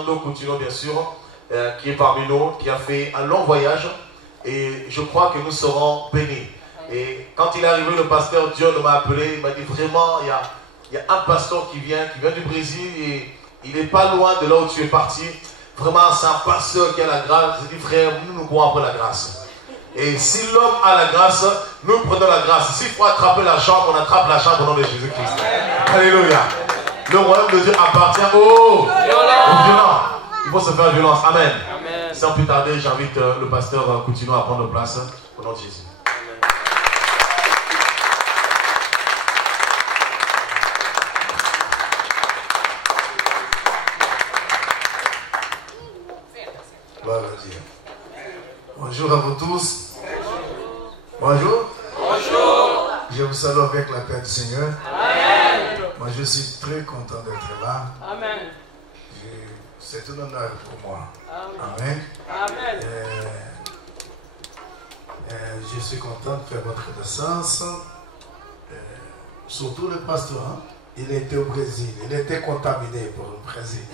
Fernando Coutinho, bien sûr, qui est parmi nous, qui a fait un long voyage. Et je crois que nous serons bénis. Et quand il est arrivé, le pasteur John m'a appelé, il m'a dit vraiment, il y a un pasteur qui vient du Brésil et il n'est pas loin de là où tu es parti. Vraiment, c'est un pasteur qui a la grâce. J'ai dit, frère, nous courons après la grâce. Et si l'homme a la grâce, nous prenons la grâce. S'il faut attraper la chambre, on attrape la chambre au nom de Jésus-Christ. Alléluia. Le royaume de Dieu appartient aux violents. Il faut se faire violence. Amen. Amen. Sans plus tarder, j'invite le pasteur Coutinho à prendre place au nom de Jésus. Gloire à Dieu. Bonjour à vous tous. Bonjour. Bonjour. Je vous salue avec la paix du Seigneur. Amen. Moi, je suis très content d'être là. Amen. C'est un honneur pour moi. Amen. Amen. Je suis content de faire votre naissance. Surtout le pasteur, hein? Il était au Brésil. Il était contaminé pour le Brésil.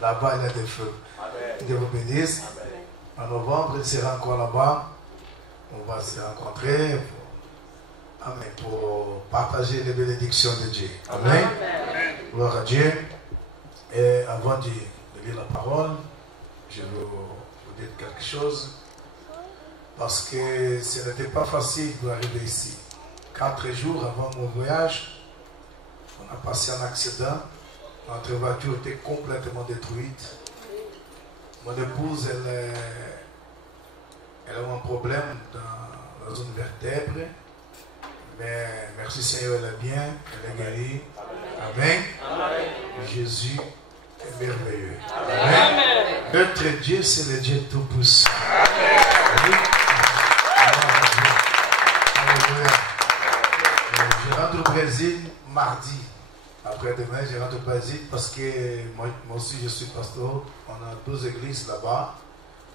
Là-bas, il y a des feux. Dieu vous bénisse. En novembre, il sera encore là-bas. On va se rencontrer pour partager les bénédictions de Dieu. Amen. Gloire à Dieu. Et avant de lire la parole, je veux vous dire quelque chose. Parce que ce n'était pas facile d'arriver ici. 4 jours avant mon voyage, on a passé un accident. Notre voiture était complètement détruite. Mon épouse, elle a un problème dans une vertèbre. Mais merci Seigneur, elle est bien, elle est guérie. Amen. Amen. Jésus est merveilleux. Amen. Notre Dieu, c'est le Dieu tout-puissant. Amen. Je rentre au Brésil mardi. Après-demain, je rentre au Brésil parce que moi aussi je suis pasteur. On a 2 églises là-bas.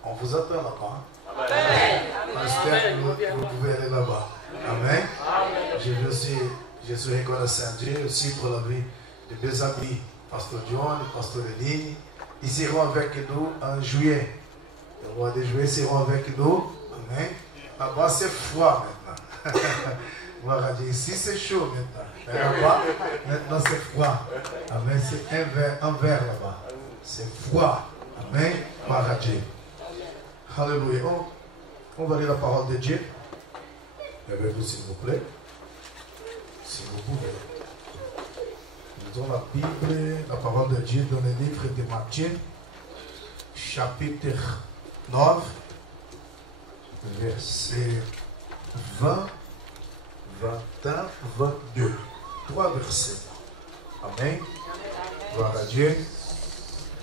On vous attend là-bas. Amen. J'espère que vous pouvez aller là-bas. Amen. Je suis reconnaissant à Dieu aussi pour la vie de mes amis, Pasteur John et Pasteur Léline. Ils seront avec nous en juillet. Le mois de juillet, ils seront avec nous. Amen. Là-bas, c'est froid maintenant. Gloire à Dieu. Ici, c'est chaud maintenant. Mais là-bas, maintenant, c'est froid. Amen. C'est un verre là-bas. C'est froid. Amen. Gloire à Dieu. Alléluia. On va lire la parole de Dieu. Levez-vous s'il vous plaît. Si vous pouvez. Nous avons la Bible, la parole de Dieu dans le livre de Matthieu, chapitre 9, verset 20, 21, 22. 3 versets. Amen. Gloire à Dieu.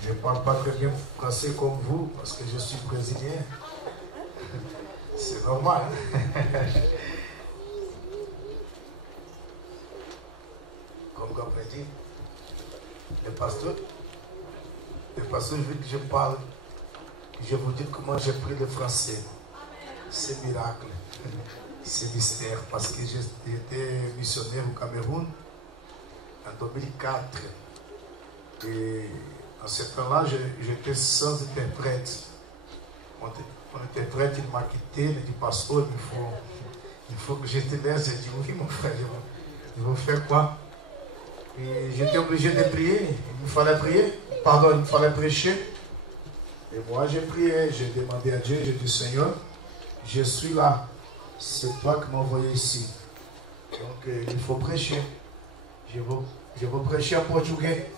Je ne parle pas très bien français comme vous parce que je suis brésilien. C'est normal. Comme vous comprenez, le pasteur, vu que je parle, je vous dis comment j'ai pris le français. C'est miracle. C'est mystère. Parce que j'étais missionnaire au Cameroun en 2004. Et en ce temps-là, j'étais sans interprète. Mon interprète, il m'a quitté, il m'a dit, pasteur, il faut que je te laisse. J'ai dit, oui, mon frère, je vais faire quoi? Et j'étais obligé de prier. Il me fallait prier. Pardon, il me fallait prêcher. Et moi, j'ai prié. J'ai demandé à Dieu. J'ai dit, Seigneur, je suis là. C'est toi qui m'as envoyé ici. Donc, il faut prêcher. Je vais prêcher en portugais.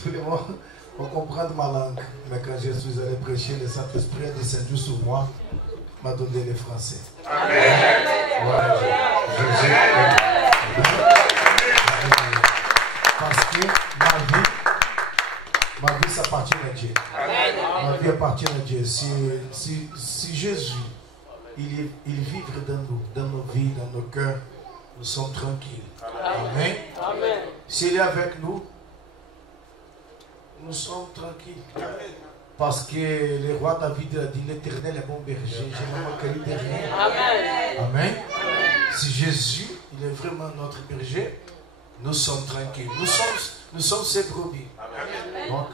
Tout le monde va comprendre ma langue. Mais quand je suis allé prêcher, le Saint-Esprit est descendu sur moi, m'a donné le français. Amen. Voilà. Jésus. Parce que ma vie, ça appartient à Dieu. Ma vie appartient à Dieu. Si Jésus, il vit dans nos vies, dans nos cœurs, nous sommes tranquilles. Amen. Amen. S'il est avec nous, nous sommes tranquilles. Amen. Parce que le roi David a dit, l'Éternel est mon berger, je ne manquerai de rien. Amen. Amen. Si Jésus, il est vraiment notre berger, nous sommes tranquilles. Nous sommes ses brebis. Donc,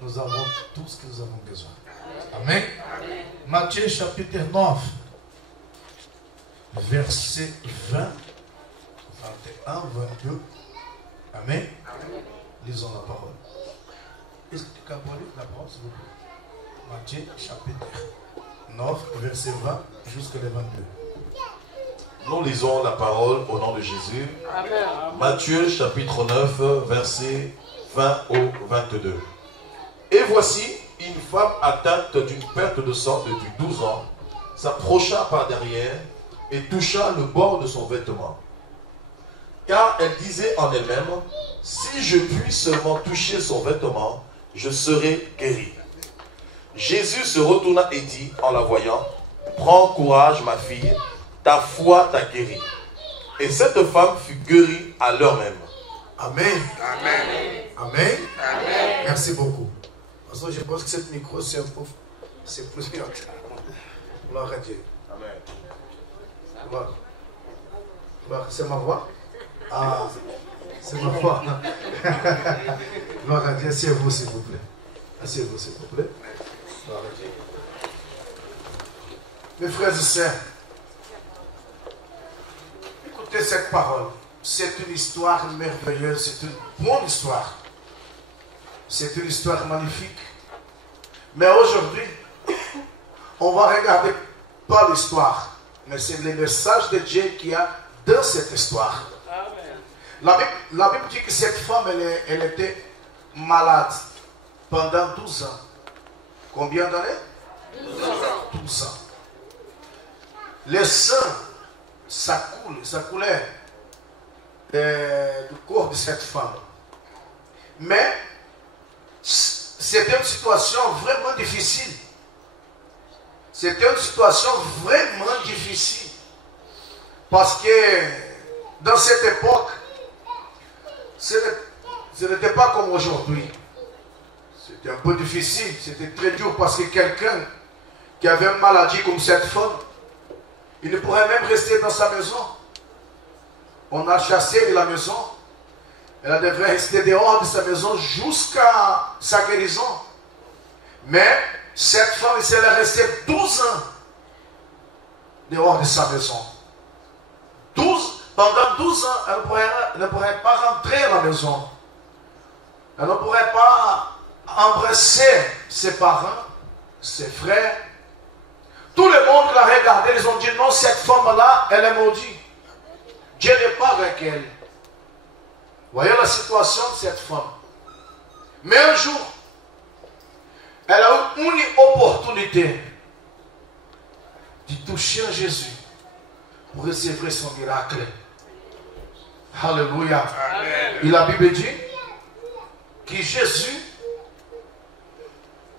nous avons tout ce que nous avons besoin. Amen. Amen. Matthieu chapitre 9, verset 20, 21, 22. Amen. Amen. Lisons la parole. Est-ce que tu peux lire la parole, s'il vous plaît? Matthieu chapitre 9, verset 20 jusqu'à 22. Nous lisons la parole au nom de Jésus. Amen. Matthieu chapitre 9, verset 20 au 22. Et voici, une femme atteinte d'une perte de sang depuis 12 ans s'approcha par derrière et toucha le bord de son vêtement. Car elle disait en elle-même, si je puis seulement toucher son vêtement, je serai guérie. Jésus se retourna et dit en la voyant, prends courage ma fille, ta foi t'a guérie. Et cette femme fut guérie à l'heure même. Amen. Amen. Amen. Amen. Merci beaucoup. Parce que je pense que cette micro, c'est un peu... C'est plus bien. Gloire à Dieu. Amen. Gloire. C'est ma voix? Ah, c'est ma voix. Gloire à Dieu. Asseyez-vous, s'il vous plaît. Asseyez-vous, s'il vous plaît. Gloire à Dieu. Mes frères et sœurs, écoutez cette parole. C'est une histoire merveilleuse, c'est une bonne histoire. C'est une histoire magnifique. Mais aujourd'hui, on va regarder pas l'histoire, mais c'est le message de Dieu qu'il y a dans cette histoire. Amen. La Bible dit que cette femme, elle était malade pendant 12 ans. Combien d'années? 12 ans. 12 ans. Le sang, ça coulait du corps de cette femme. Mais c'était une situation vraiment difficile. C'était une situation vraiment difficile. Parce que dans cette époque, ce n'était pas comme aujourd'hui. C'était un peu difficile, c'était très dur parce que quelqu'un qui avait une maladie comme cette femme, il ne pourrait même rester dans sa maison. On a chassé de la maison. Elle devrait rester dehors de sa maison jusqu'à sa guérison. Mais cette femme, elle est restée 12 ans dehors de sa maison. Pendant 12 ans, elle ne pourrait pas rentrer à la maison. Elle ne pourrait pas embrasser ses parents, ses frères. Tout le monde l'a regardé, ils ont dit non, cette femme-là, elle est maudite. Dieu n'est pas avec elle. Voyez la situation de cette femme. Mais un jour, elle a eu une opportunité de toucher Jésus pour recevoir son miracle. Alléluia. Amen. Et la Bible dit que Jésus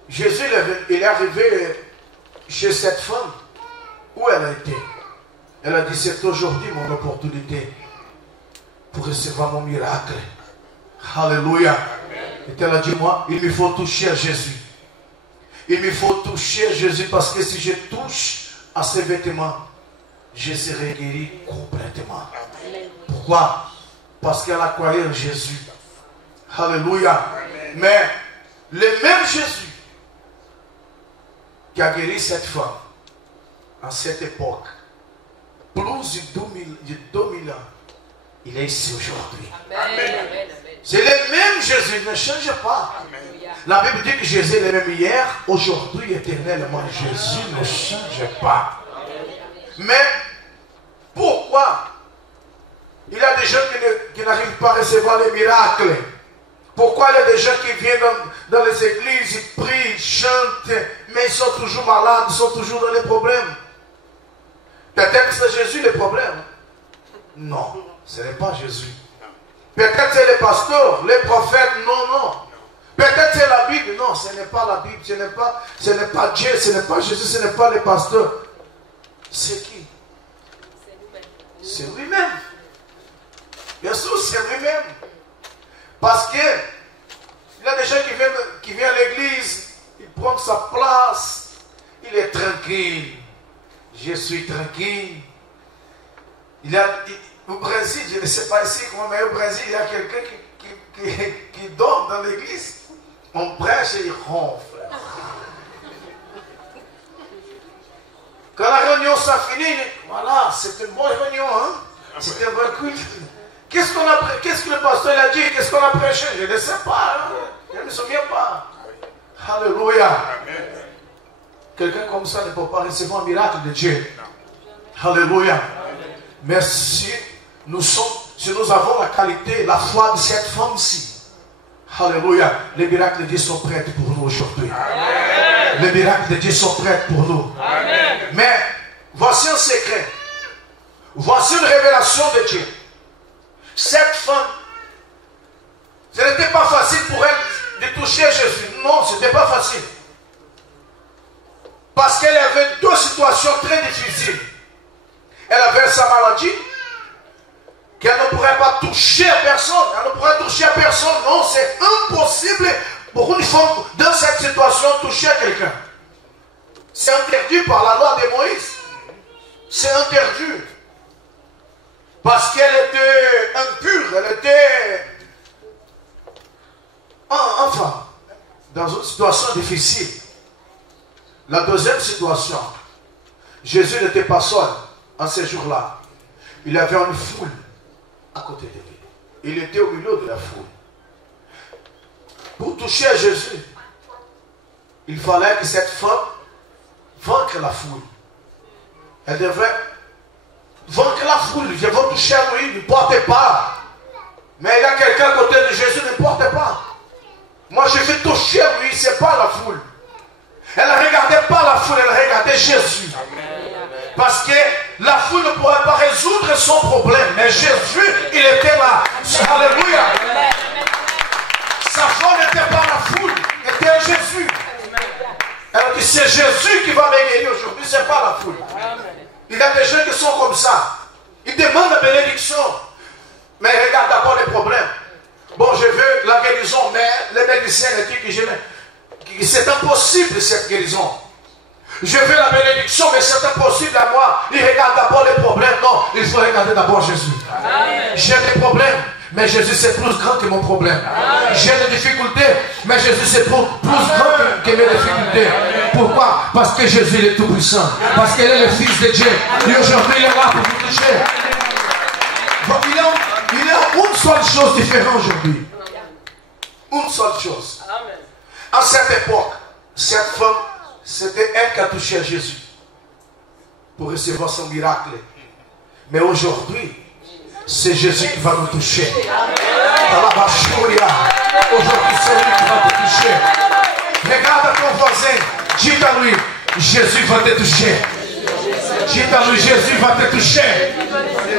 il est arrivé chez cette femme où elle a été. Elle a dit, c'est aujourd'hui mon opportunité pour recevoir mon miracle. Alléluia. Et elle a dit, moi, il me faut toucher à Jésus. Il me faut toucher à Jésus parce que si je touche à ses vêtements, je serai guéri complètement. Pourquoi? Parce qu'elle a croyé en Jésus. Alléluia. Mais le même Jésus qui a guéri cette femme en cette époque, plus de 2000 ans, il est ici aujourd'hui. C'est le même Jésus, il ne change pas. Amen. La Bible dit que Jésus est le même hier, aujourd'hui, éternellement. Jésus ne change pas. Mais pourquoi il y a des gens qui n'arrivent pas à recevoir les miracles? Pourquoi il y a des gens qui viennent dans les églises, ils prient, ils chantent, mais ils sont toujours malades, ils sont toujours dans les problèmes? Peut-être que c'est Jésus le problème. Non, ce n'est pas Jésus. Peut-être c'est les pasteurs, les prophètes, non. Peut-être c'est la Bible, non, ce n'est pas la Bible, ce n'est pas Dieu, ce n'est pas Jésus, ce n'est pas les pasteurs. C'est qui? C'est lui-même. Bien sûr, c'est lui-même. Parce que il y a des gens qui viennent à l'église, ils prennent sa place, il est tranquille. Je suis tranquille. Au Brésil, je ne sais pas ici comment, mais au Brésil, il y a quelqu'un qui dort dans l'église. On prêche et il ronfle. Quand la réunion s'est finie, voilà, c'était une bonne réunion, hein? C'était un bon culte. Qu'est-ce que le pasteur a dit? Qu'est-ce qu'on a prêché? Je ne sais pas. Hein? Je ne me souviens pas. Alléluia. Quelqu'un comme ça ne peut pas recevoir un miracle de Dieu. Alléluia. Mais si nous avons la qualité, la foi de cette femme-ci, alléluia, les miracles de Dieu sont prêts pour nous aujourd'hui. Les miracles de Dieu sont prêts pour nous. Amen. Mais voici un secret. Voici une révélation de Dieu. Cette femme, ce n'était pas facile pour elle de toucher Jésus. Non, ce n'était pas facile. Parce qu'elle avait deux situations très difficiles. Elle avait sa maladie, qu'elle ne pourrait pas toucher à personne. Elle ne pourrait toucher à personne. Non, c'est impossible pour une femme dans cette situation toucher à quelqu'un. C'est interdit par la loi de Moïse. C'est interdit. Parce qu'elle était impure, elle était enfin dans une situation difficile. La deuxième situation, Jésus n'était pas seul en ces jours-là. Il y avait une foule à côté de lui. Il était au milieu de la foule. Pour toucher à Jésus, il fallait que cette femme vaincre la foule. Elle devait vaincre la foule. Je veux toucher à lui, ne portez pas. Mais il y a quelqu'un à côté de Jésus, ne portez pas. Moi je vais toucher à lui, ce n'est pas la foule. Elle ne regardait pas la foule, elle regardait Jésus. Parce que la foule ne pourrait pas résoudre son problème. Mais Jésus, il était là. Alléluia. Sa foi n'était pas la foule, c'était Jésus. Elle a dit, c'est Jésus qui va me guérir aujourd'hui, ce n'est pas la foule. Il y a des gens qui sont comme ça. Ils demandent la bénédiction. Mais ils regardent d'abord les problèmes. Bon, je veux la guérison, mais les médecins disent que c'est impossible cette guérison. Je veux la bénédiction, mais c'est impossible à moi. Ils regardent d'abord les problèmes. Non, il faut regarder d'abord Jésus. J'ai des problèmes, mais Jésus c'est plus grand que mon problème. J'ai des difficultés, mais Jésus c'est plus grand que mes difficultés. Pourquoi? Parce que Jésus il est tout puissant. Parce qu'il est le Fils de Dieu. Et aujourd'hui il est là pour vous toucher. Donc, il y a une seule chose différente aujourd'hui. Une seule chose. À cette époque, cette femme, c'était elle qui a touché à Jésus pour recevoir son miracle. Mais aujourd'hui, c'est Jésus qui va nous toucher. Aujourd'hui, c'est lui qui va te toucher. Regarde ton voisin, dis à lui, Jésus va te toucher. Dis à lui, Jésus va te toucher.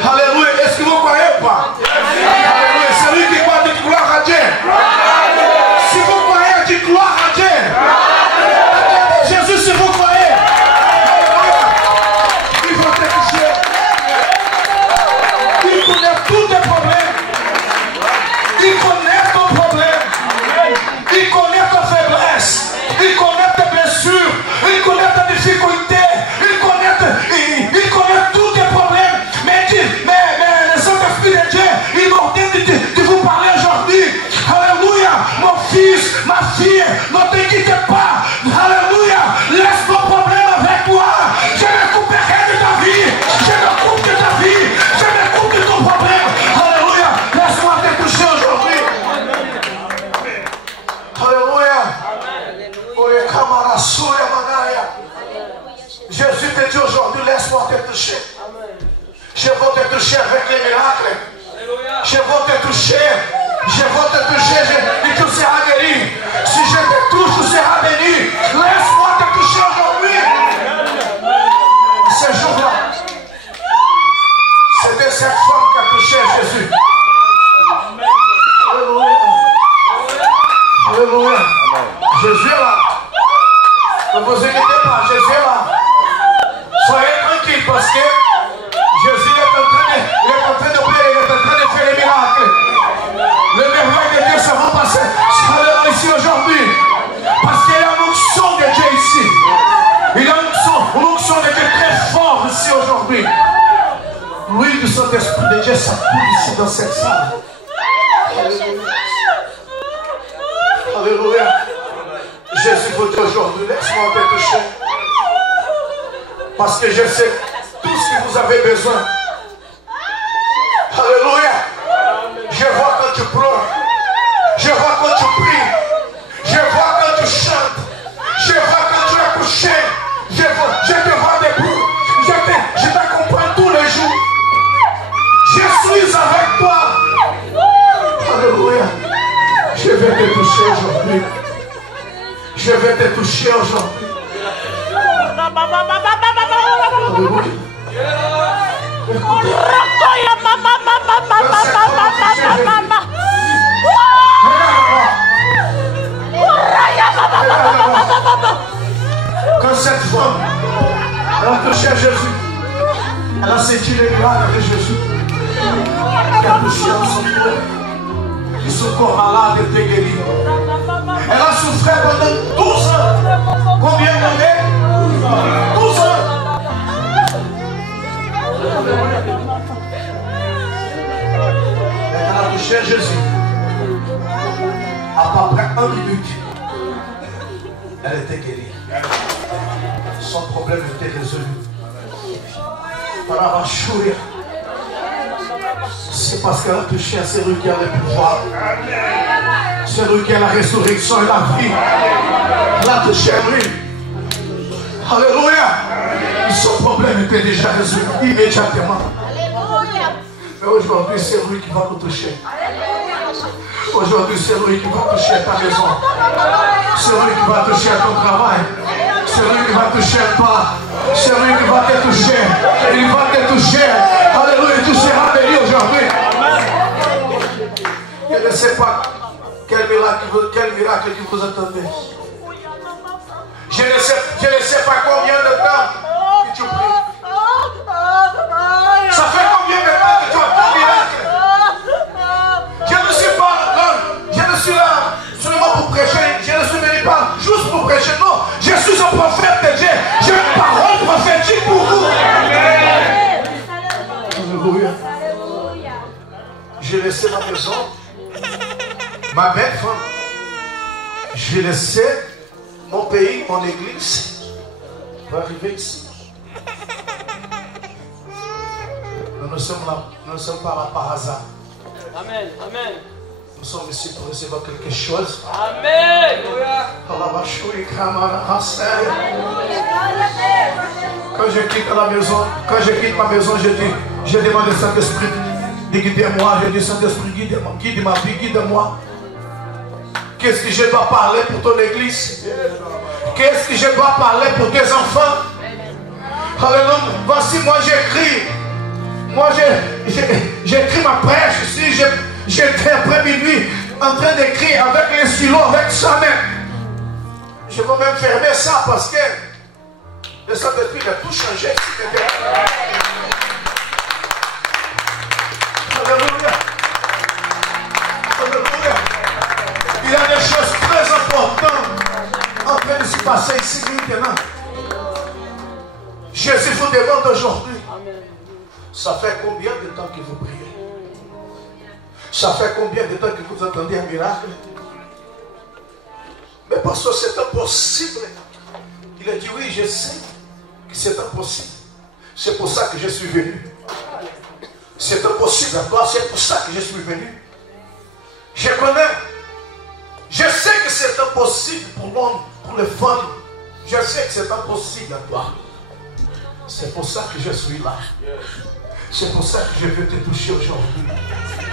Alléluia. Est-ce que vous croyez ou pas? Alléluia. C'est lui qui croit, dit gloire à Dieu. Si vous croyez, dites gloire à Dieu. Jésus, si vous croyez, il va te toucher. Il connaît tous tes problèmes. Il connaît ton problème. Il connaît ta faiblesse. Il connaît tes blessures. Il connaît ta difficulté. Il connaît tous tes problèmes. Mais le Saint-Esprit de Dieu, il m'ordonne de vous parler aujourd'hui. Alléluia. Mon fils, ma fille, ne te quitte pas. Alléluia. Laisse ton problème avec moi. Je me couperai de ta vie. Je me coupe de ta vie. Je me coupe de ton problème. Alléluia. Laisse-moi te toucher aujourd'hui. Alléluia. Jésus te dit aujourd'hui, laisse-moi te toucher. Je veux te toucher avec les miracles. Je veux te toucher. Je veux te toucher et tu seras guéri. Si je te touche, tu seras béni. Laisse-moi te toucher aujourd'hui. Ce jour-là, c'était cette femme qui a touché Jésus. Alléluia. Alléluia. Jésus est là. Ne vous inquiétez pas, Jésus est là. Soyez tranquille parce que Jésus est en train d'opérer, il est en train de faire les miracles. Les merveilles de Dieu se vont passer ici aujourd'hui. Parce qu'il y a une onction de Dieu ici. Il y a une onction de Dieu très forte ici aujourd'hui. L'huile du Saint-Esprit de Dieu s'appuie ici dans cette salle. Alléluia. Alléluia. Aujourd'hui, laisse-moi te toucher. Parce que je sais tout ce que vous avez besoin. Alléluia. Je vois quand tu pleures. Je vois quand tu pries. Je vois quand tu chantes. Je vois quand tu es couché. Je te vois debout. Je t'accompagne tous les jours. Je suis avec toi. Alléluia. Je vais te toucher aujourd'hui. Je vais te toucher aujourd'hui. Quand cette femme a touché Jésus, elle a senti les grâces de Jésus. Elle a touché en son corps. Et son corps malade était guéri. Elle a souffert pendant 12 ans. Combien d'années? 12 ans. Elle a touché Jésus. À peu près 1 minute, elle était guérie. Son problème était résolu. C'est parce qu'elle a touché à celui qui a le pouvoir. Celui qui a la résurrection et la vie. Elle a touché à lui. Alléluia. Et son problème était déjà résolu immédiatement. Mais aujourd'hui, c'est lui qui va nous toucher. Aujourd'hui, c'est lui qui va toucher à ta maison. C'est lui qui va toucher à ton travail. C'est lui qui va toucher à toi. C'est lui qui va te toucher. Il va te toucher. Alléluia, tu seras béni aujourd'hui. Je ne sais pas quel miracle que vous attendez. Je ne sais pas combien de temps que tu pries. Ça fait combien de temps que tu attends le miracle? Je ne suis pas là. Je ne suis là seulement pour prêcher. Je ne suis venu pas juste pour prêcher. Non, je suis un prophète de Dieu. J'ai une parole prophétique pour vous. Alléluia. J'ai laissé ma maison, ma belle femme. J'ai laissé mon pays, mon église, pour arriver ici. Nous ne sommes pas là par hasard. Amen. Amen. Nous sommes ici pour recevoir quelque chose. Amen. Quand je quitte ma maison, je demande au Saint-Esprit de guider moi. Je dis, Saint-Esprit, guide-moi, guide ma vie, guide-moi. Qu'est-ce que je dois parler pour ton église? Qu'est-ce que je dois parler pour tes enfants? Alléluia. Voici, moi j'écris. Moi j'écris ma prêche ici. J'étais après minuit en train d'écrire avec les stylos, avec sa main. Je vais même fermer ça parce que le Saint-Esprit a tout changé. Alléluia. Alléluia. Il y a des choses très importantes en train de se passer ici maintenant. Jésus vous demande aujourd'hui, ça fait combien de temps que vous priez? Ça fait combien de temps que vous attendez un miracle? Mais parce que c'est impossible. Il a dit oui, je sais que c'est impossible. C'est pour ça que je suis venu. C'est impossible à toi, c'est pour ça que je suis venu. Je connais. Je sais que c'est impossible pour l'homme, pour les femmes. Je sais que c'est impossible à toi. C'est pour ça que je suis là. C'est pour ça que je veux te toucher aujourd'hui.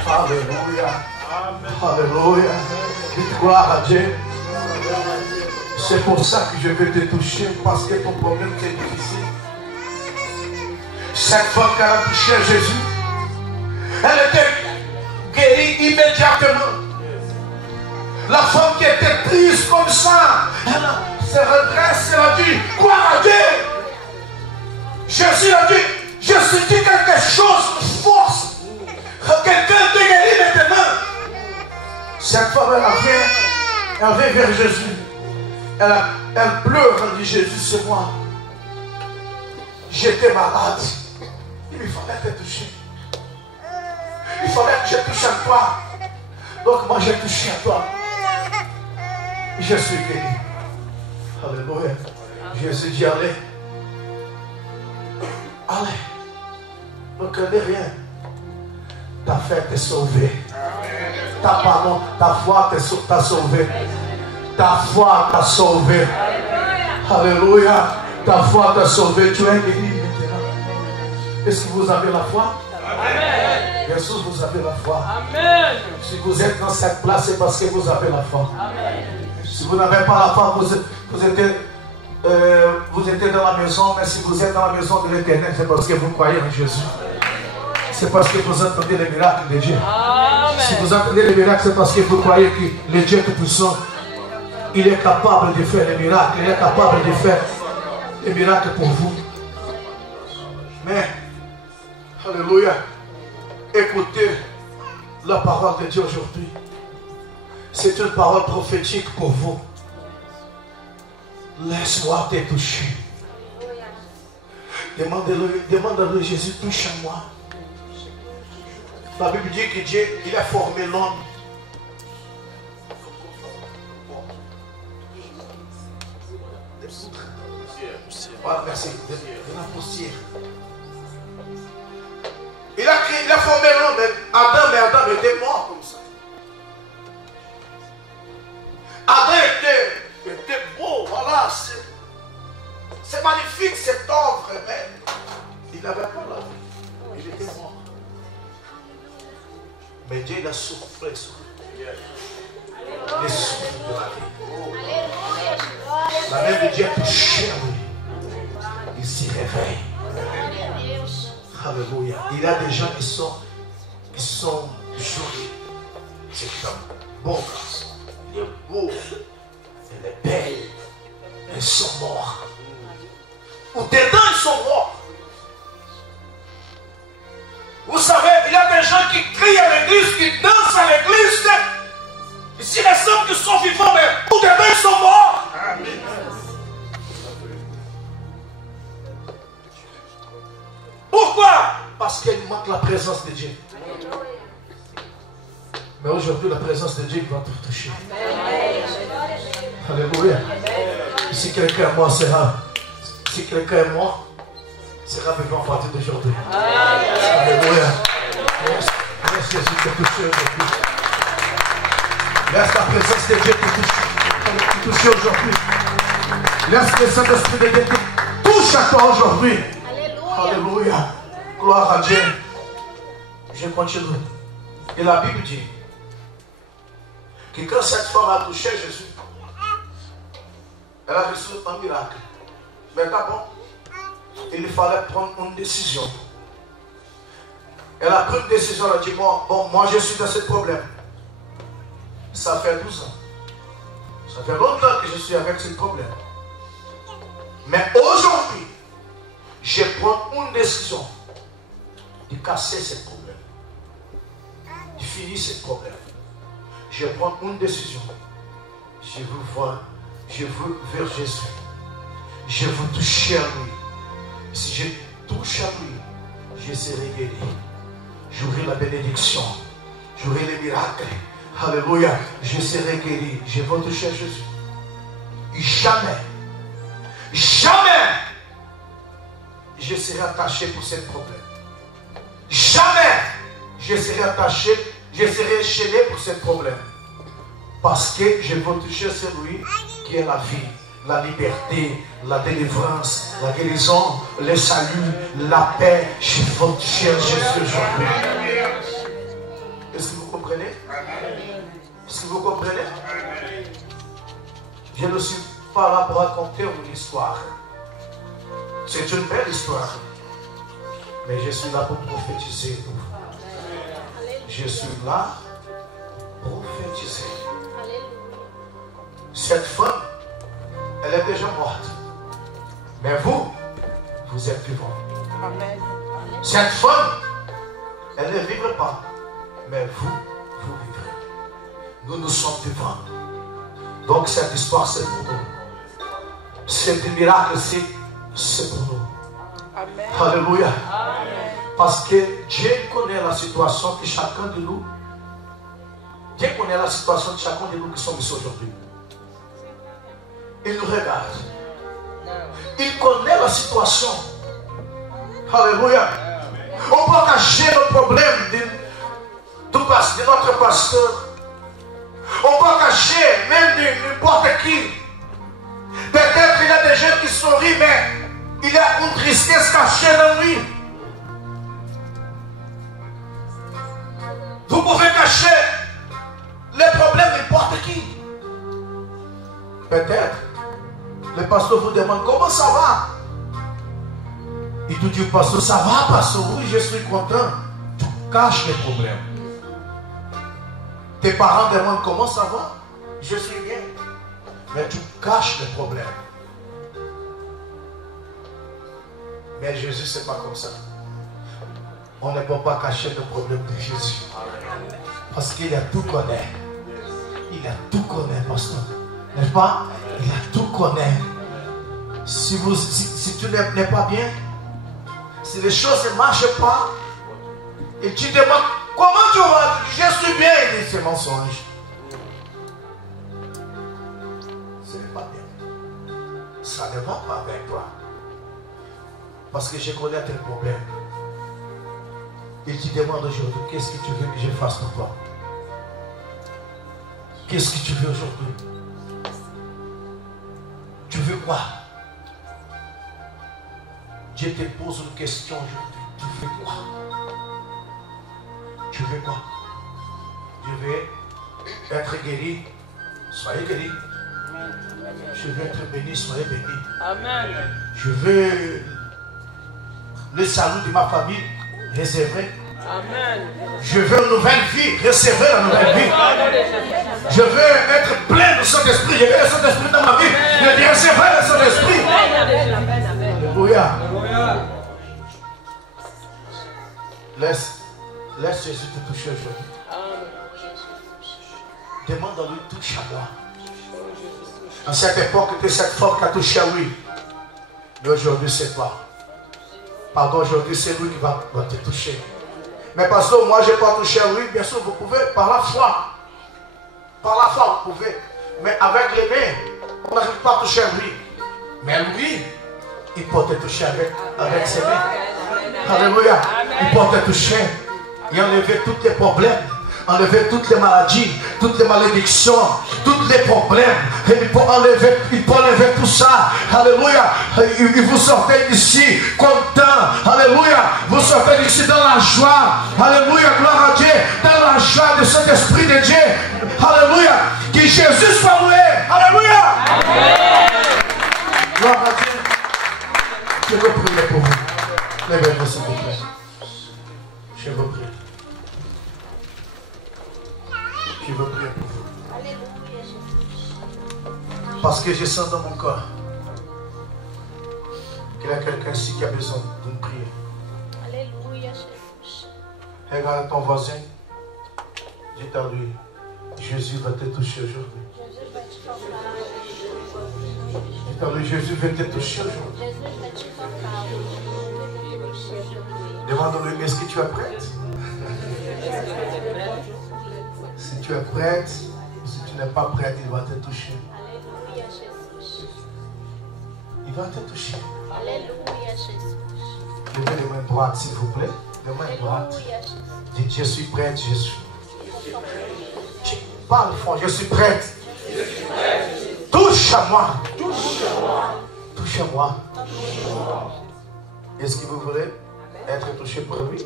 Alléluia. Alléluia. Dites gloire à Dieu. C'est pour ça que je veux te toucher, parce que ton problème c'est difficile. Cette femme qui a touché Jésus, elle était guérie immédiatement. La femme qui était triste comme ça, elle se redresse, elle a dit, gloire à Dieu. Jésus a dit, je suis dit quelque chose de force. Quelqu'un te guérit maintenant. Cette femme, elle vient vers Jésus. Elle pleure, elle dit, Jésus, c'est moi. J'étais malade. Il fallait te toucher. Il fallait que je touche à toi. Donc moi, j'ai touché à toi. Je suis guéri. Alléluia. Jésus dit, allez. Allez. Ne craignez rien. Ta fête est sauvée. Ta foi t'a sauvé. Ta foi t'a sauvé. Alléluia. Ta foi t'a sauvé. Tu es guéri maintenant. Est-ce que vous avez la foi? Amen. Bien sûr, vous avez la foi. Amen. Si vous êtes dans cette place, c'est parce que vous avez la foi. Amen. Si vous n'avez pas la foi, vous étiez dans la maison, mais si vous êtes dans la maison de l'Éternel, c'est parce que vous croyez en Jésus. C'est parce que vous entendez les miracles de Dieu. Amen. Si vous entendez les miracles, c'est parce que vous croyez que le Dieu Tout-Puissant, il est capable de faire les miracles. Il est capable de faire les miracles pour vous. Mais, alléluia, écoutez la parole de Dieu aujourd'hui. C'est une parole prophétique pour vous. Laisse-moi te toucher. Demande-le, Jésus, touche à moi. La Bible dit que Dieu, il a formé l'homme. Voilà, merci. De la poussière. Il a formé l'homme. Mais Adam était mort comme ça. Adam était beau, voilà. C'est magnifique cet œuvre, mais il n'avait pas la vie. Il était mort. Mais Dieu il a soufflé sur lui. Il souffle de la vie. La main de Dieu a touché à lui. Il s'y réveille. Alléluia. Il y a des gens qui sont jolis. C'est un bon garçon. Il est beau. Il est belle. Ils sont morts. Ou dedans, ils sont morts. Vous savez, il y a des gens qui crient à l'église, qui dansent à l'église. Ici, les hommes qui sont vivants, mais ou dedans, ils sont morts. Amen. Pourquoi? Parce qu'il manque la présence de Dieu. Mais aujourd'hui, la présence de Dieu va te toucher. Alléluia. Si quelqu'un est mort, si quelqu'un est mort, sera vivant à partir d'aujourd'hui. Alléluia. Laisse Jésus te toucher aujourd'hui. Laisse la présence de Dieu te toucher aujourd'hui. Laisse le Saint-Esprit de Dieu te touche à toi aujourd'hui. Alléluia. Gloire à Dieu. Je continue. Et la Bible dit que quand cette femme a touché Jésus, elle a reçu un miracle. Mais d'abord, il fallait prendre une décision. Elle a pris une décision, elle a dit, moi je suis dans ce problème. Ça fait 12 ans. Ça fait longtemps que je suis avec ce problème. Mais aujourd'hui, je prends une décision de casser ce problème. De finir ce problème. Je prends une décision. Je veux voir, je veux vers Jésus. Je veux toucher à lui. Si je touche à lui, je serai guéri. J'aurai la bénédiction. J'aurai les miracles. Alléluia. Je serai guéri. Je veux toucher à Jésus. Jamais, je serai attaché pour ce problème. Jamais je serai attaché, je serai chaîné pour ce problème. Parce que je veux toucher celui qui est la vie, la liberté, la délivrance, la guérison, le salut, la paix. Je veux toucher Jésus aujourd'hui. Est-ce que vous comprenez? Est-ce que vous comprenez? Je ne suis pas là pour raconter une histoire. C'est une belle histoire. Mais je suis là pour prophétiser. Je suis là pour prophétiser. Cette femme, elle est déjà morte. Mais vous, vous êtes vivant. Amen. Cette femme, elle ne vivra pas. Mais vous, vous vivrez. Nous, nous sommes vivants. Donc cette histoire, c'est pour nous. C'est un miracle, c'est pour nous. Amen. Alléluia. Amen. Parce que Dieu connaît la situation que chacun de nous, Dieu connaît la situation de chacun de nous qui sommes ici aujourd'hui. Il nous regarde. Il connaît la situation. Alléluia. On peut cacher le problème de notre pasteur. On peut cacher même de n'importe qui. Peut-être qu'il y a des gens qui sourient, mais il y a une tristesse cachée dans lui. Vous pouvez cacher les problèmes de n'importe qui. Peut-être le pasteur vous demande comment ça va. Il te dit, pasteur, ça va, pasteur, oui, je suis content. Tu caches les problèmes. Tes parents demandent comment ça va. Je suis bien. Mais tu caches les problèmes. Mais Jésus, c'est pas comme ça. On ne peut pas cacher le problème de Jésus. Parce qu'il a tout connaît. Il a tout connaît, pasteur. N'est-ce pas? Il a tout connaît. Si tu n'es pas bien, si les choses ne marchent pas, et tu demandes comment tu vas, je suis bien, il dit c'est mensonge. Ce n'est pas bien. Ça ne va pas avec toi. Parce que je connais tes problèmes. Il te demande aujourd'hui, qu'est-ce que tu veux que je fasse pour toi? Qu'est-ce que tu veux aujourd'hui? Tu veux quoi? Dieu te pose une question aujourd'hui. Tu veux quoi? Tu veux quoi? Je veux être guéri. Soyez guéri. Je veux être béni. Soyez béni. Amen. Je veux le salut de ma famille. Recevez. Amen. Je veux une nouvelle vie. Recevez la nouvelle vie. Je veux être plein de Saint-Esprit. Je veux le Saint-Esprit dans ma vie. Je dis recevez le Saint-Esprit. Alléluia. Laisse Jésus te toucher aujourd'hui. Demande à lui, touche à moi. À cette époque, c'était cette femme qui a touché à lui. Mais aujourd'hui, c'est toi. Pardon, aujourd'hui, c'est lui qui va te toucher. Mais pasteur, moi, je n'ai pas touché à lui. Bien sûr, vous pouvez par la foi. Par la foi, vous pouvez. Mais avec les mains, on n'arrive pas à toucher à lui. Mais lui, il peut te toucher avec ses mains. Alléluia. Il peut te toucher et enlever tous les problèmes, enlever toutes les maladies, toutes les malédictions, tous les problèmes. Et il peut enlever tout ça. Alléluia. Et vous sortez d'ici content. Alléluia. Vous sortez d'ici dans la joie. Alléluia. Gloire à Dieu. Dans la joie de cet esprit de Dieu. Alléluia. Que Jésus soit loué. Alléluia. Gloire à Dieu. Je veux prier pour vous. Levez-vous s'il vous plaît. Je veux prier. Je veux prier pour vous. Parce que je sens dans mon corps qu'il y a quelqu'un ici qui a besoin d'une prière. Alléluia, Jésus. Regarde ton voisin. Dis à lui, Jésus va te toucher aujourd'hui. Dis à lui, Jésus va te toucher aujourd'hui. Demande-lui, est-ce que tu es prête? Si tu es prête, ou si tu n'es pas prête, il va te toucher. Alléluia, Jésus. Il va te toucher. Alléluia, Jésus. Levez les mains droites, s'il vous plaît. Les mains droites. Alléluia, Jésus. Dites, je suis prête, Jésus. Parle fort, je suis prête. Touche à moi. Touche à moi. Est-ce que vous voulez être touché par lui?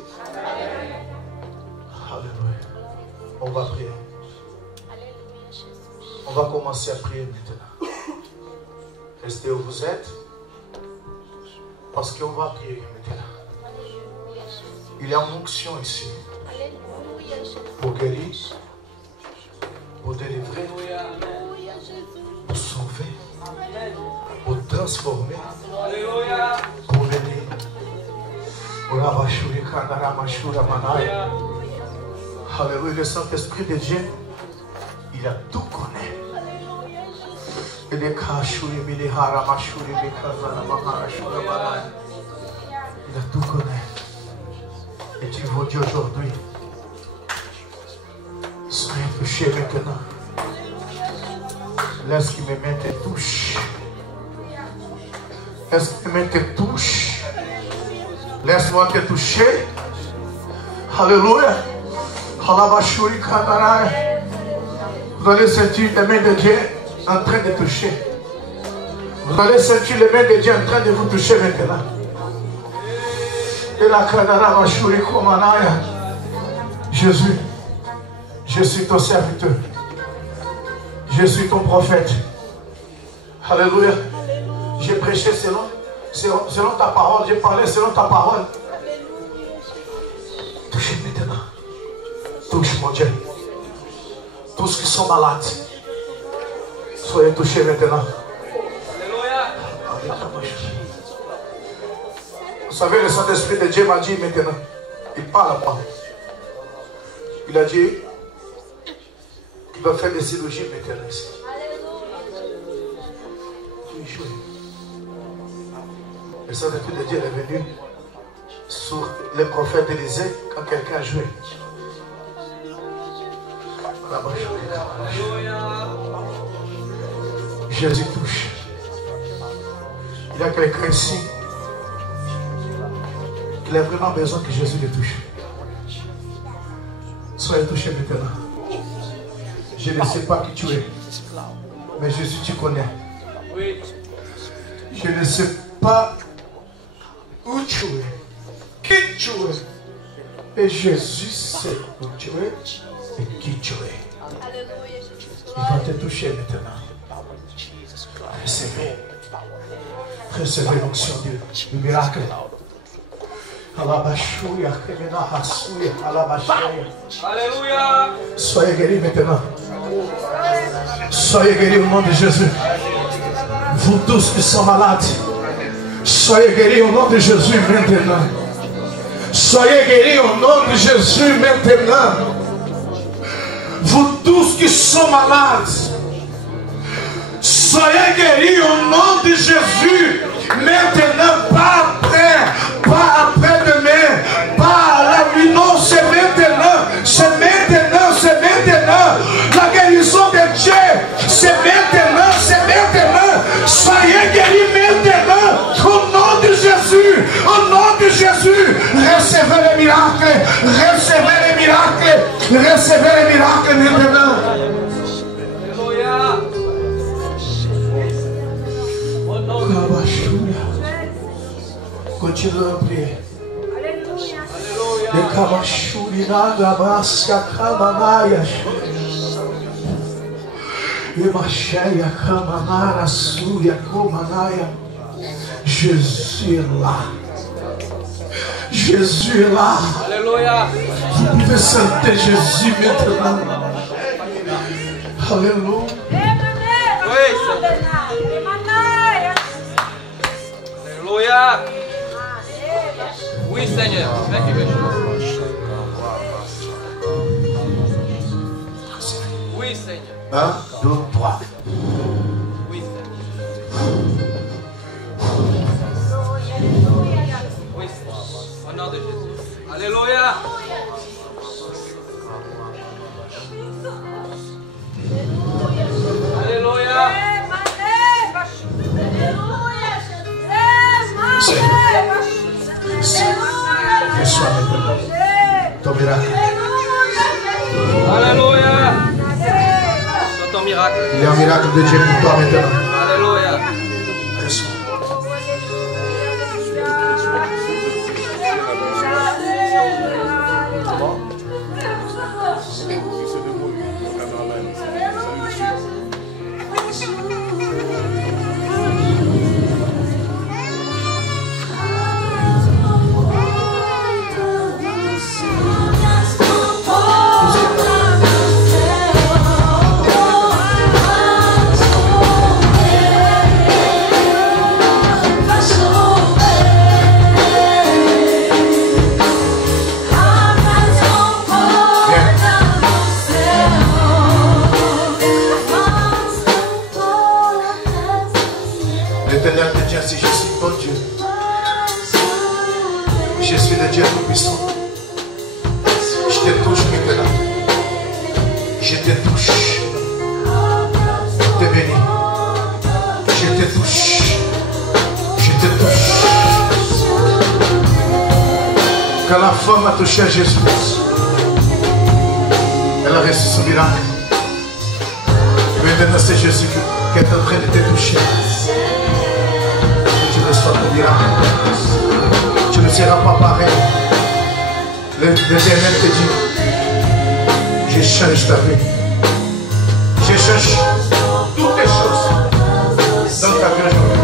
Alléluia. On va prier. Alléluia, Jésus. On va commencer à prier maintenant. Restez où vous êtes. Parce qu'on va prier maintenant. Alléluia, Jésus. Il y a une onction ici. Alléluia, Jésus. Pour guérir. Pour délivrer. Alléluia, Jésus. Pour sauver. Pour transformer. Alléluia. Pour aider. Alléluia. Le Saint-Esprit de Dieu, il a tout connaît. Il a tout connaît. Et tu veux dire aujourd'hui, soyez touché maintenant. Laisse que mes mains te touchent. Laisse que mes mains te touchent. Laisse-moi te toucher. Alléluia. Vous allez sentir les mains de Dieu en train de toucher. Vous allez sentir les mains de Dieu en train de vous toucher maintenant. Et la Kadara Bashuri Komanaya. Jésus, je suis ton serviteur. Je suis ton prophète. Alléluia. J'ai prêché selon ta parole. J'ai parlé selon ta parole. Touchez maintenant. Touche mon Dieu. Tous qui sont malades, soyez touchés maintenant. Alléluia. Vous savez, le Saint-Esprit de Dieu m'a dit maintenant. Il parle pas. Il a dit qu'il va faire des cirurgies maintenant ici. Le Saint-Esprit de Dieu est venu sur le prophète Élisée quand quelqu'un jouait. Jésus touche. Il y a quelqu'un ici qui a vraiment besoin que Jésus le touche. Soyez touchés maintenant. Je ne sais pas qui tu es, mais Jésus tu connais. Je ne sais pas où tu es, qui tu es, et Jésus sait où tu es et qui tu es. Il va te toucher maintenant. Recevez. Recevez l'onction du miracle. Alléluia. Soyez guéris maintenant. Soyez guéris au nom de Jésus. Vous tous qui sont malades, soyez guéris au nom de Jésus maintenant. Soyez guéris au nom de Jésus maintenant. Vous tous qui sont malades, soyez guéris au nom de Jésus. Maintenant, pas après-demain, pas à la nuit, non, c'est maintenant, c'est maintenant, c'est maintenant. La guérison de Dieu, c'est maintenant, c'est maintenant. Soyez guéris maintenant, au nom de Jésus, au nom de Jésus. Recevez les miracles, recevez les miracles, recevez les miracles maintenant. Alléluia. Continuez à prier. Alléluia. Jésus est là. Jésus est là. Alléluia. Vous pouvez sentir Jésus maintenant. Alléluia. Oui, Alléluia. Oui, Seigneur. Fais quelque chose. Oui, Seigneur. 1, 2, 3. Oui, Seigneur. Oui, Seigneur. Au nom de Jésus. Alléluia. Alléluia. Reçois maintenant ton miracle. Alléluia. C'est ton miracle. Il y a un miracle de Dieu pour toi maintenant. Alléluia. Reçois. L'Éternel te dit ainsi, je suis ton Dieu. Je suis le Dieu tout-puissant. Je te touche maintenant. Je te touche. Tes La femme a touché à Jésus. Elle a reçu son miracle. Maintenant, c'est Jésus qui est en train de te toucher. Tu reçois ton miracle. Tu ne seras pas pareil. L'Éternel te dit, je change ta vie. Je change toutes les choses dans ta vie aujourd'hui.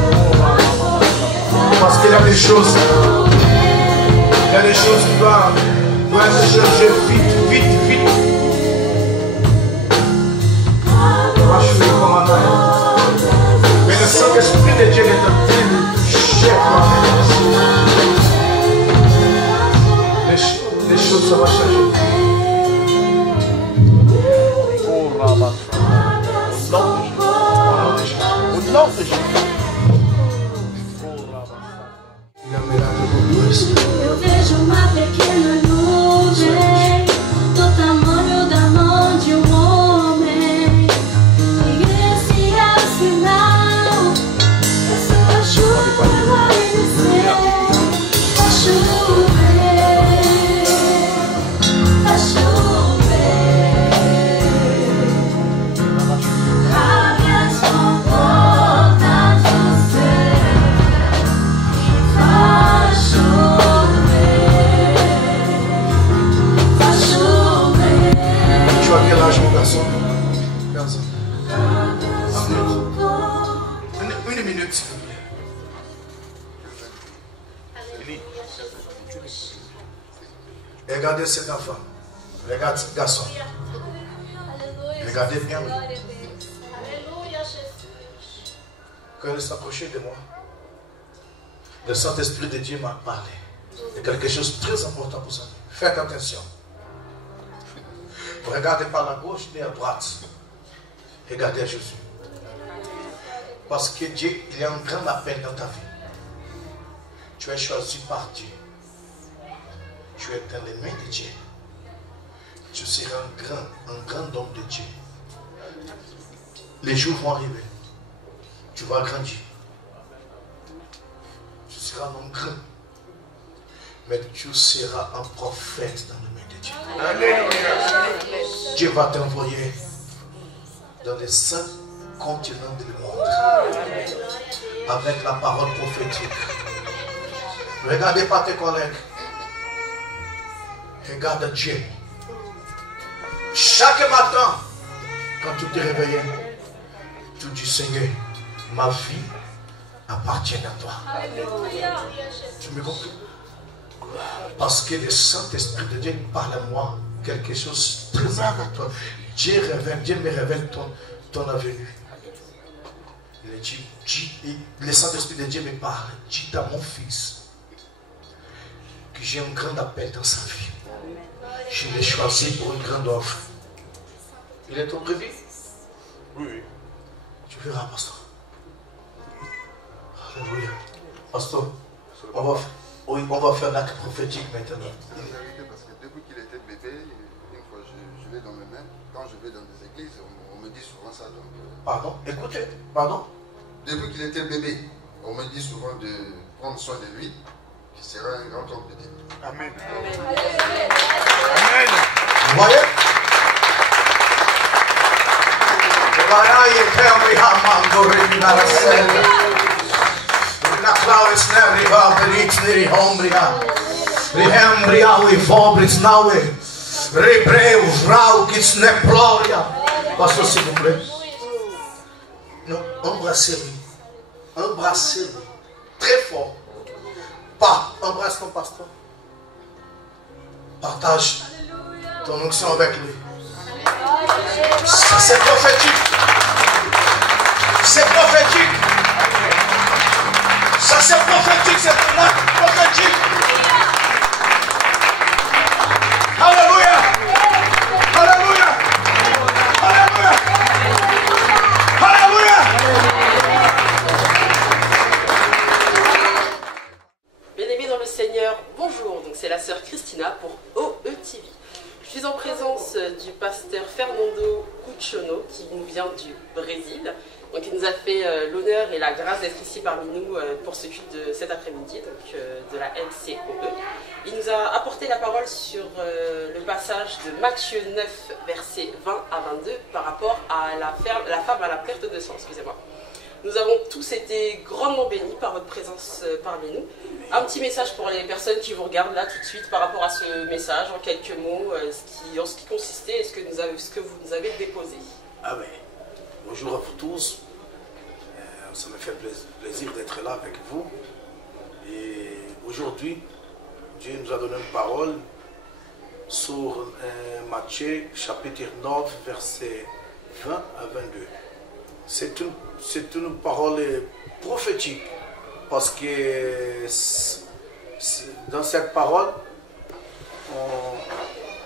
Parce qu'il y a des choses. Il y a des choses qui doivent être changées vite, vite, vite. Mais le Saint-Esprit de Dieu est en train de toucher les choses, ça va changer. Au nom de Jésus. Il y a un miracle pour toi ici. Eu vejo uma pequena nuvem do tamanho da mão de homem. E esse é o sinal que sua chuva vai descer. Vai chover, vai chover. Abre as comportas do céu. Vai chover. Tu as quel âge, mon garçon? 15 ans. Une minute, s'il vous plaît. Regardez cet enfant. Regarde ce garçon. Regardez bien. Aleluia, Jesus. Quand il s'approchait de moi, le Saint-Esprit de Dieu m'a parlé de quelque chose de très important pour sa vie. Faites attention. Regardez par la gauche et à droite. Regardez à Jésus. Parce que Dieu, il y a un grand appel dans ta vie. Tu es choisi par Dieu. Tu es dans les mains de Dieu. Tu seras un grand homme de Dieu. Les jours vont arriver. Tu vas grandir. Tu seras un homme grand. Mais tu seras un prophète dans les mains de Dieu. Dieu va t'envoyer dans les 5 continents du monde avec la parole prophétique. Regardez pas tes collègues. Regarde Dieu. Chaque matin, quand tu te réveilles, tu dis Seigneur, ma vie appartient à toi. Tu me comprends? Parce que le Saint-Esprit de Dieu parle à moi quelque chose de très important. Dieu me révèle ton avenir. Il dit, le Saint-Esprit de Dieu me parle. Dis à mon fils que j'ai un grand appel dans sa vie. Je l'ai choisi pour une grande offre. Il est ton prévu? Oui. Tu verras, pasteur. Alléluia. Pasteur, on va faire l'acte prophétique maintenant. Parce que depuis qu'il était bébé, une fois je vais dans mes mains, quand je vais dans des églises, on me dit souvent ça. Donc, Pardon? Écoutez, pardon? depuis qu'il était bébé, on me dit souvent de prendre soin de lui, qu'il sera un grand homme de Dieu. Amen. Amen. Vous voyez? Pasteur, s'il vous plaît. Non, embrassez-lui. Embrassez-lui. Très fort. Embrasse ton pasteur. Partage ton onction avec lui. Ça, c'est prophétique. C'est prophétique. Ça, c'est prophétique. C'est un acte prophétique. Alléluia. Alléluia. Alléluia. Alléluia. Bien-aimés dans le Seigneur, bonjour. Donc c'est la sœur Christina pour OETV. Je suis en présence du pasteur Fernando Cucciono qui nous vient du Brésil. Donc il nous a fait l'honneur et la grâce d'être ici parmi nous pour ce culte de cet après-midi, donc de la LCOE. Il nous a apporté la parole sur le passage de Matthieu 9, versets 20 à 22, par rapport à la femme à la perte de sang, excusez-moi. Nous avons tous été grandement bénis par votre présence parmi nous. Un petit message pour les personnes qui vous regardent là tout de suite par rapport à ce message, en quelques mots, en ce qui consistait et ce que vous nous avez déposé. Amen. Bonjour à vous tous. Ça me fait plaisir d'être là avec vous. Et aujourd'hui, Dieu nous a donné une parole sur Matthieu chapitre 9, verset 20 à 22. C'est une parole prophétique parce que dans cette parole,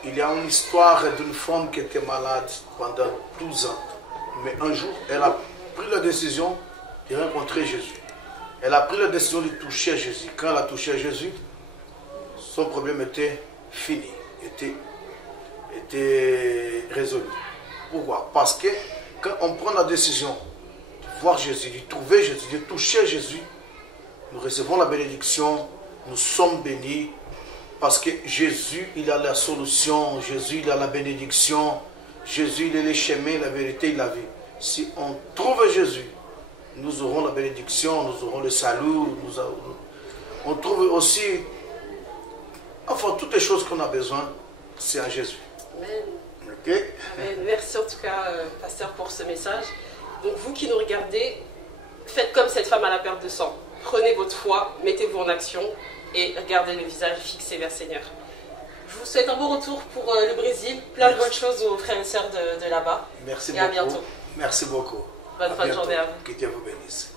il y a une histoire d'une femme qui était malade pendant 12 ans. Mais un jour, elle a pris la décision de rencontrer Jésus. Elle a pris la décision de toucher Jésus. Quand elle a touché Jésus, son problème était fini, était résolu. Pourquoi? Parce que quand on prend la décision de voir Jésus, de trouver Jésus, de toucher Jésus, nous recevons la bénédiction, nous sommes bénis, parce que Jésus, il a la solution, Jésus, il a la bénédiction, Jésus, il est le chemin, la vérité et la vie. Si on trouve Jésus, nous aurons la bénédiction, nous aurons le salut, on trouve aussi, enfin, toutes les choses qu'on a besoin, c'est en Jésus. Amen. Okay. Amen. Merci en tout cas, pasteur, pour ce message. Donc vous qui nous regardez, faites comme cette femme à la perte de sang. Prenez votre foi, mettez-vous en action et regardez le visage fixé vers le Seigneur. Je vous souhaite un bon retour pour le Brésil. Plein de bonnes choses aux frères et sœurs de là-bas. Merci et beaucoup. À bientôt. Merci beaucoup. Bonne fin de journée à vous. Que Dieu vous bénisse.